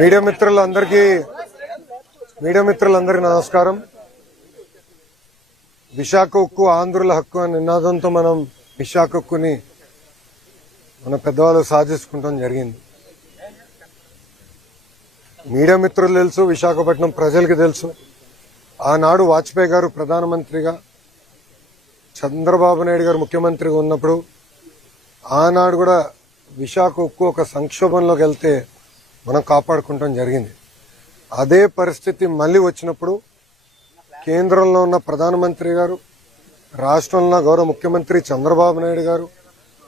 Media మిత్రులందరికీ నమస్కారం. విశాఖ ఉక్కు ఆంధ్రుల హక్కు అనే నినాదంతో మనం విశాఖ ఉక్కుని మన పెద్దవాళ్ళు సాధించుకుంటాం జరిగింది. మీడియా మిత్రులు తెలుసు, విశాఖపట్నం ప్రజలకు తెలుసు. ఆనాడు వాజ్పేయి గారు ప్రధానమంత్రిగా, చంద్రబాబు నాయుడు గారు ముఖ్యమంత్రిగా ఉన్నప్పుడు ఆనాడు కూడా విశాఖ ఉక్కు ఒక సంక్షోభంలోకి వెళ్తే మనం కాపాడుకుంటాం జరిగింది. అదే పరిస్థితి మళ్లీ వచ్చినప్పుడు కేంద్రంలో ఉన్న ప్రధానమంత్రి గారు, రాష్ట్రంలో గౌరవ ముఖ్యమంత్రి చంద్రబాబు నాయుడు గారు,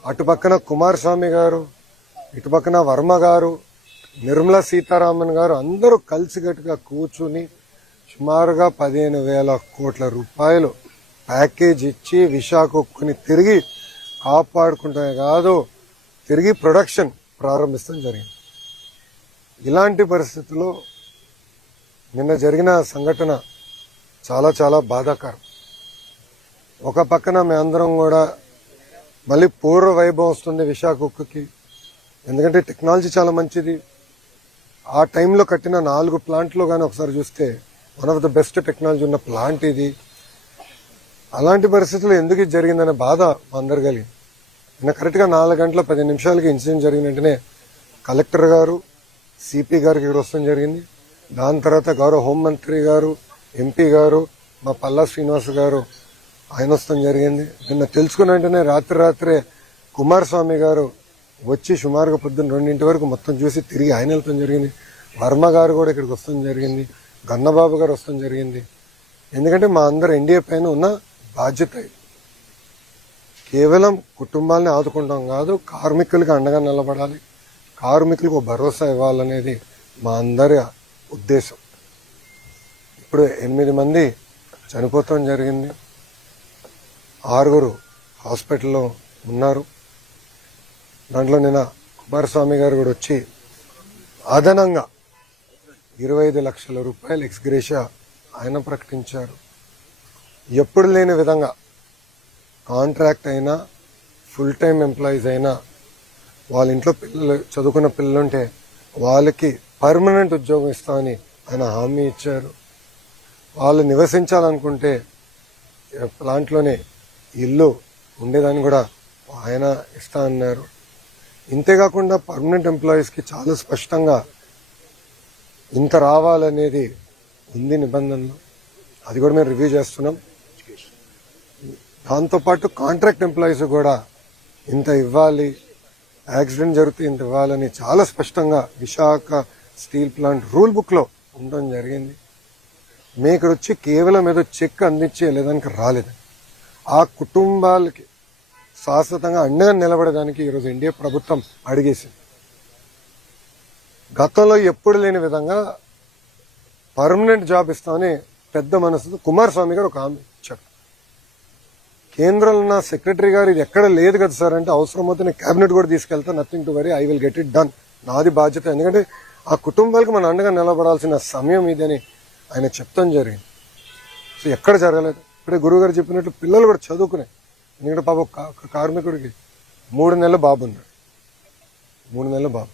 అటుపక్కన కుమారస్వామి గారు, ఇటుపక్కన వర్మ గారు, నిర్మలా సీతారామన్ గారు అందరూ కలిసికట్టుగా కూర్చుని సుమారుగా 15,000 కోట్ల రూపాయలు ప్యాకేజ్ ఇచ్చి విశాఖ ఉక్కుని తిరిగి కాపాడుకుంటమే కాదు, తిరిగి ప్రొడక్షన్ ప్రారంభిస్తాం జరిగింది. ఇలాంటి పరిస్థితుల్లో నిన్న జరిగిన సంఘటన చాలా చాలా బాధాకరం. ఒక పక్కన మేమందరం కూడా మళ్ళీ పూర్వ వైభవం వస్తుంది విశాఖ ఉక్కుకి. ఎందుకంటే టెక్నాలజీ చాలా మంచిది. ఆ టైంలో కట్టిన 4 ప్లాంట్లో కానీ ఒకసారి చూస్తే one of the best technology ఉన్న ప్లాంట్ ఇది. అలాంటి పరిస్థితుల్లో ఎందుకు ఇది జరిగిందనే బాధ మా అందరు కలిగింది. నిన్న కరెక్ట్గా 4 గంటల 10 నిమిషాలకి ఇన్సిడెంట్ జరిగిన వెంటనే కలెక్టర్ గారు, సిపి గారికి ఇక్కడ వస్తాం జరిగింది. దాని తర్వాత గౌరవ హోంమంత్రి గారు, ఎంపీ గారు, మా పల్లా శ్రీనివాస్ గారు ఆయన వస్తాం జరిగింది. నిన్న తెలుసుకున్న వెంటనే రాత్రే కుమారస్వామి గారు వచ్చి సుమారుగా పొద్దున్న 2 వరకు మొత్తం చూసి తిరిగి ఆయన వెళ్తాం జరిగింది. వర్మ గారు కూడా ఇక్కడికి వస్తాం జరిగింది. గన్నబాబు గారు వస్తాం జరిగింది. ఎందుకంటే మా అందరు ఎన్డీఏ పైన ఉన్న బాధ్యత కేవలం కుటుంబాలని ఆదుకుంటాం కాదు, కార్మికులకి అండగా నిలబడాలి, కార్మికులకు భరోసా ఇవ్వాలనేది మా అందరి ఉద్దేశం. ఇప్పుడు 8 మంది చనిపోతాం జరిగింది, 6 హాస్పిటల్లో ఉన్నారు. దాంట్లో నిన్న కుమారస్వామి గారు కూడా వచ్చి అదనంగా 25 లక్షల రూపాయలు ఎక్స్గ్రేషియా ఆయన ప్రకటించారు. ఎప్పుడు లేని విధంగా కాంట్రాక్ట్ అయినా, ఫుల్ టైం ఎంప్లాయీస్ అయినా, వాళ్ళ ఇంట్లో పిల్లలు చదువుకున్న పిల్లలుంటే వాళ్ళకి పర్మనెంట్ ఉద్యోగం ఇస్తామని ఆయన హామీ ఇచ్చారు. వాళ్ళు నివసించాలనుకుంటే ప్లాంట్లోనే ఇల్లు ఉండేదాన్ని కూడా ఆయన ఇస్తా అన్నారు. ఇంతేకాకుండా పర్మనెంట్ ఎంప్లాయీస్కి చాలా స్పష్టంగా ఇంత రావాలనేది ఉంది నిబంధనలు. అది కూడా మేము రివ్యూ చేస్తున్నాం. దాంతోపాటు కాంట్రాక్ట్ ఎంప్లాయీస్ కూడా ఇంత ఇవ్వాలి, యాక్సిడెంట్ జరిగితే ఇంత ఇవ్వాలని చాలా స్పష్టంగా విశాఖ స్టీల్ ప్లాంట్ రూల్ బుక్లో ఉండడం జరిగింది. మేము ఇక్కడ వచ్చి కేవలం ఏదో చెక్ అందించి వెళ్ళేదానికి రాలేదు. ఆ కుటుంబాలకి శాశ్వతంగా అండగా నిలబడడానికి ఈరోజు ఎన్డీఏ ప్రభుత్వం అడిగేసింది. గతంలో ఎప్పుడు లేని విధంగా పర్మనెంట్ జాబ్ ఇస్తామని పెద్ద మనసుతో కుమారస్వామి గారు ఒక హామీ ఇచ్చారు. కేంద్రంలో ఉన్న సెక్రటరీ గారు ఇది ఎక్కడ లేదు కదా సార్ అంటే, అవసరమైతే నేను క్యాబినెట్ కూడా తీసుకెళ్తా, nothing to worry, I will get it done, నాది బాధ్యత. ఎందుకంటే ఆ కుటుంబాలకు మనం అండగా నిలబడాల్సిన సమయం ఇదని ఆయన చెప్తాం జరిగింది. సో ఎక్కడ జరగలేదు. ఇప్పుడే గురువు గారు చెప్పినట్లు పిల్లలు కూడా చదువుకునే. ఎందుకంటే పాప ఒక కార్మికుడికి 3 నెలల బాబు ఉన్నాడు. 3 నెలల బాబు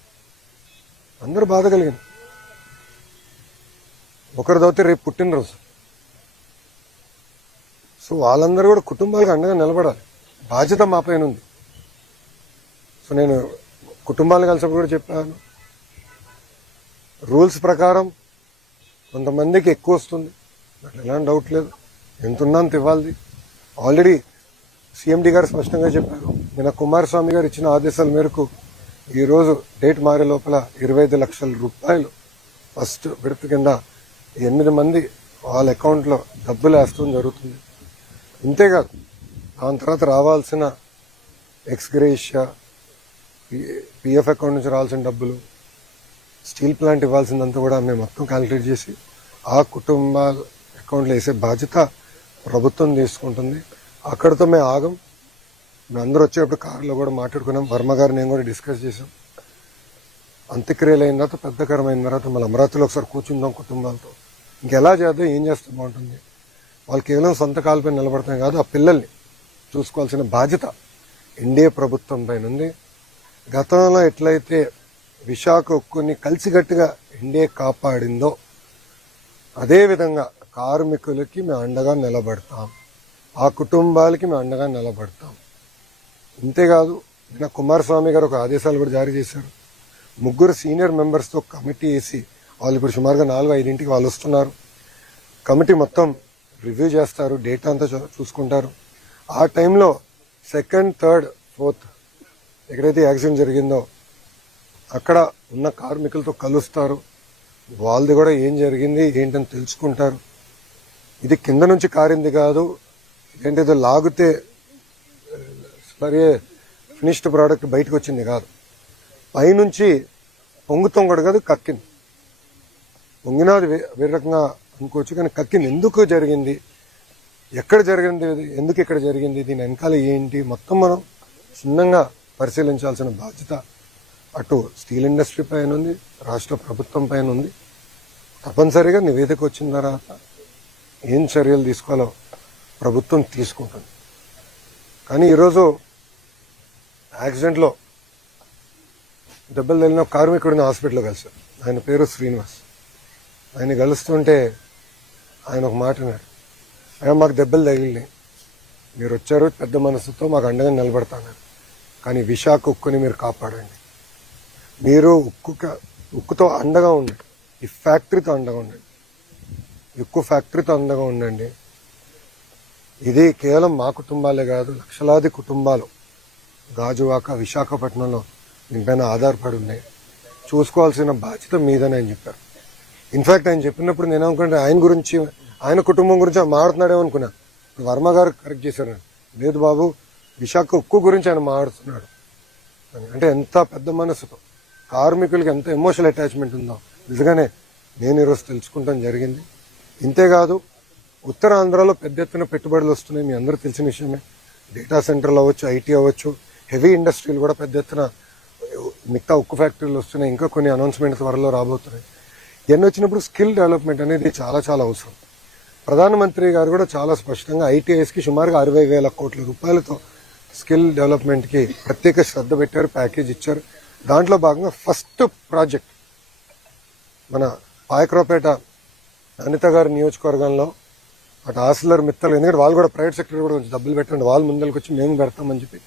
అందరూ బాధ కలిగింది. ఒకరి దౌతే రేపు పుట్టినరోజు. సో వాళ్ళందరూ కూడా కుటుంబాలకు అండగా నిలబడాలి, బాధ్యత మా పైన ఉంది. సో నేను కుటుంబాలను కలిసినప్పుడు కూడా చెప్పాను, రూల్స్ ప్రకారం కొంతమందికి ఎక్కువ వస్తుంది, నాకు ఎలాంటి డౌట్ లేదు, ఎంత ఉన్నా అంత ఇవ్వాలి. ఆల్రెడీ సీఎండీ గారు స్పష్టంగా చెప్పారు. నిన్న కుమారస్వామి గారు ఇచ్చిన ఆదేశాల మేరకు ఈరోజు డేట్ మారే లోపల 25 లక్షల రూపాయలు ఫస్ట్ విడత కింద 8 మంది వాళ్ళ అకౌంట్లో డబ్బులు వేస్తూ జరుగుతుంది. ఇంతేకాదు దాని తర్వాత రావాల్సిన ఎక్స్గ్రేషియా, పిఎఫ్ అకౌంట్ నుంచి రావాల్సిన డబ్బులు, స్టీల్ ప్లాంట్ ఇవ్వాల్సిందంతా కూడా మేము మొత్తం క్యాలిక్యులేట్ చేసి ఆ కుటుంబాల అకౌంట్లో వేసే బాధ్యత ప్రభుత్వం తీసుకుంటుంది. అక్కడితో మేము ఆగం. మేము అందరూ వచ్చేటప్పుడు కారులో కూడా మాట్లాడుకున్నాం. వర్మ గారు నేను కూడా డిస్కస్ చేసాం. అంత్యక్రియలు అయిన తర్వాత, పెద్దకరమైన తర్వాత మళ్ళీ అమరావతిలో ఒకసారి కూర్చుందాం కుటుంబాలతో. ఇంకెలా చేద్దాం, ఏం చేస్తే బాగుంటుంది. వాళ్ళు కేవలం సొంత కాళ్ళపై నిలబడతాం కాదు, ఆ పిల్లల్ని చూసుకోవాల్సిన బాధ్యత ఎన్డీఏ ప్రభుత్వం పైన ఉంది. గతంలో ఎట్లయితే విశాఖ ఉక్కుని కలిసికట్టుగా ఎన్డీఏ కాపాడిందో అదేవిధంగా కార్మికులకి మేము అండగా నిలబడతాం, ఆ కుటుంబాలకి మేము అండగా నిలబడతాం. ఇంతేకాదు నిన్న కుమారస్వామి గారు ఒక ఆదేశాలు కూడా జారీ చేశారు. 3 సీనియర్ మెంబర్స్తో కమిటీ వేసి వాళ్ళు ఇప్పుడు సుమారుగా 4-5 వాళ్ళు వస్తున్నారు. కమిటీ మొత్తం రివ్యూ చేస్తారు, డేటా అంతా చూసుకుంటారు. ఆ టైంలో 2nd, 3rd, 4th ఎక్కడైతే యాక్సిడెంట్ జరిగిందో అక్కడ ఉన్న కార్మికులతో కలుస్తారు. వాళ్ళది కూడా ఏం జరిగింది ఏంటని తెలుసుకుంటారు. ఇది కింద నుంచి కారింది కాదు, ఏంటిదో లాగితే సరే ఫినిష్డ్ ప్రోడక్ట్ బయటకు వచ్చింది కాదు, పైనుంచి పొంగుతాం కూడా కాదు, కక్కింది. పొంగినది వేరే రకంగా అనుకోవచ్చు, కానీ కక్కింది. ఎందుకు జరిగింది, ఎక్కడ జరిగింది, ఎందుకు ఇక్కడ జరిగింది, దీని వెనకాల ఏంటి మొత్తం మనం క్షుణ్ణంగా పరిశీలించాల్సిన బాధ్యత అటు స్టీల్ ఇండస్ట్రీ పైన ఉంది, రాష్ట్ర ప్రభుత్వం పైన ఉంది. తప్పనిసరిగా నివేదిక వచ్చిన తర్వాత ఏం చర్యలు తీసుకోవాలో ప్రభుత్వం తీసుకుంటుంది. కానీ ఈరోజు యాక్సిడెంట్లో దెబ్బలు తగిలిన కార్మికుడిని హాస్పిటల్లో కలిశారు. ఆయన పేరు శ్రీనివాస్. ఆయన కలుస్తుంటే ఆయన ఒక మాట అన్నాడు, అయ్యా మాకు దెబ్బలు తగిలినాయి, మీరు వచ్చారు పెద్ద మనసుతో మాకు అండగా నిలబడతాన్నారు, కానీ విశాఖ ఉక్కుని మీరు కాపాడండి. మీరు ఉక్కుతో అండగా ఉండండి, ఈ ఫ్యాక్టరీతో అండగా ఉండండి, ఉక్కు ఫ్యాక్టరీతో అండగా ఉండండి. ఇది కేవలం మా కుటుంబాలే కాదు, లక్షలాది కుటుంబాలు గాజువాక విశాఖపట్నంలో దీనిపైన ఆధారపడి ఉన్నాయి. చూసుకోవాల్సిన బాధ్యత మీదని ఆయన చెప్పారు. ఇన్ఫాక్ట్ ఆయన చెప్పినప్పుడు నేను అనుకుంటే ఆయన గురించి, ఆయన కుటుంబం గురించి మాట్లాడుతున్నాడేమో అనుకున్నా. వర్మ గారు కరెక్ట్ చేశారు, లేదు బాబు విశాఖ ఉక్కు గురించి ఆయన మాట్లాడుతున్నాడు అని. అంటే ఎంత పెద్ద మనసుతో కార్మికులకి ఎంత ఎమోషనల్ అటాచ్మెంట్ ఉందో నిజంగానే నేను ఈరోజు తెలుసుకుంటాం జరిగింది. ఇంతేకాదు ఉత్తరాంధ్రలో పెద్ద ఎత్తున పెట్టుబడులు వస్తున్నాయి, మీ అందరూ తెలిసిన విషయమే. డేటా సెంటర్లు అవ్వచ్చు, ఐటీ అవ్వచ్చు, హెవీ ఇండస్ట్రీలు కూడా పెద్ద ఎత్తున మిగతా ఉక్కు ఫ్యాక్టరీలు వస్తున్నాయి. ఇంకా కొన్ని అనౌన్స్మెంట్ త్వరలో రాబోతున్నాయి. ఇవన్నీ వచ్చినప్పుడు స్కిల్ డెవలప్మెంట్ అనేది చాలా చాలా అవసరం. ప్రధానమంత్రి గారు కూడా చాలా స్పష్టంగా ఐటీఐస్కి సుమారుగా 60,000 కోట్ల రూపాయలతో స్కిల్ డెవలప్మెంట్కి ప్రత్యేక శ్రద్ధ పెట్టారు, ప్యాకేజ్ ఇచ్చారు. దాంట్లో భాగంగా ఫస్ట్ ప్రాజెక్ట్ మన పాయకరావుపేట అనిత గారి నియోజకవర్గంలో అటు ఆసిలర్ మిత్తలు, ఎందుకంటే వాళ్ళు కూడా ప్రైవేట్ సెక్టర్ కూడా కొంచెం డబ్బులు పెట్టండి, వాళ్ళు ముందరికి వచ్చి మేము పెడతామని చెప్పి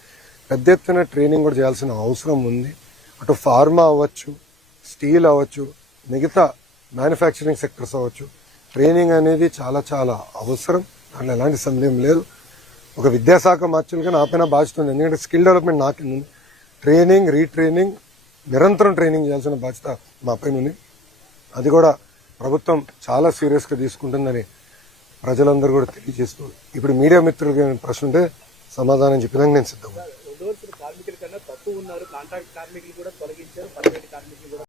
పెద్ద ఎత్తున ట్రైనింగ్ కూడా చేయాల్సిన అవసరం ఉంది. అటు ఫార్మా అవ్వచ్చు, స్టీల్ అవ్వచ్చు, మిగతా మ్యానుఫ్యాక్చరింగ్ సెక్టర్స్ అవ్వచ్చు, ట్రైనింగ్ అనేది చాలా చాలా అవసరం. దాంట్లో ఎలాంటి సందేహం లేదు. ఒక విద్యాశాఖ మార్చులుగా నా పైన బాధ్యత ఉంది, ఎందుకంటే స్కిల్ డెవలప్మెంట్ నా కింద ఉంది. ట్రైనింగ్, రీట్రైనింగ్, నిరంతరం ట్రైనింగ్ చేయాల్సిన బాధ్యత మా పైన ఉంది. అది కూడా ప్రభుత్వం చాలా సీరియస్గా తీసుకుంటుందని ప్రజలందరూ కూడా తెలియజేస్తూ, ఇప్పుడు మీడియా మిత్రులకి ప్రశ్న ఉంటే సమాధానం చెప్పడానికి నేను సిద్ధంగా. కార్మికుల కన్నా తక్కువ ఉన్నారు, కాంట్రాక్ట్ కార్మికులు కూడా తొలగించారు, పర్మనెంట్ కార్మికులు కూడా